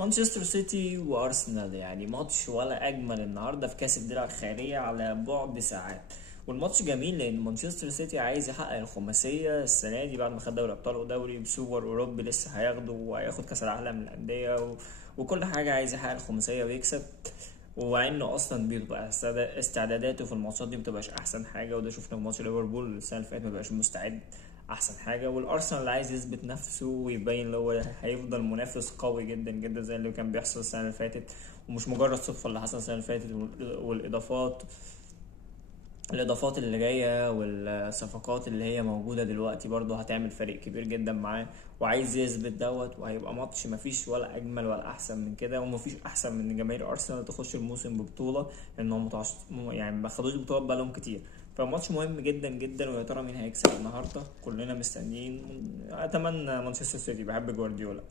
مانشستر سيتي وارسنال، يعني ماتش ولا اجمل النهارده في كاس الدرع الخيريه على بعد ساعات. والماتش جميل لان مانشستر سيتي عايز يحقق الخماسيه السنه دي بعد ما خد دوري ابطال ودوري بسوبر اوروبي لسه هياخده، وهياخد كاس العالم للانديه وكل حاجه عايز يحقق الخماسيه ويكسب. ومع انه اصلا بيبقى استعداداته في الماتشات دي مبتبقاش احسن حاجه، وده شفنا في ماتش ليفربول السنه اللي فاتت مبقاش مستعد احسن حاجه. والارسنال اللي عايز يثبت نفسه ويبين ان هو هيفضل منافس قوي جدا جدا زي اللي كان بيحصل السنه اللي فاتت، ومش مجرد صدفه اللي حصل السنه اللي فاتت. والاضافات اللي جايه والصفقات اللي هي موجوده دلوقتي برضه هتعمل فريق كبير جدا معاه، وعايز يثبت دوت. وهيبقى ماتش مفيش ولا اجمل ولا احسن من كده، ومفيش احسن من جماهير ارسنال تخش الموسم ببطوله، لانهم يعني ما خدوش بطولات بقالهم كتير. فماتش مهم جدا جدا، ويا ترى مين هيكسب النهارده؟ كلنا مستنيين. اتمنى مانشستر سيتي، بحب جوارديولا.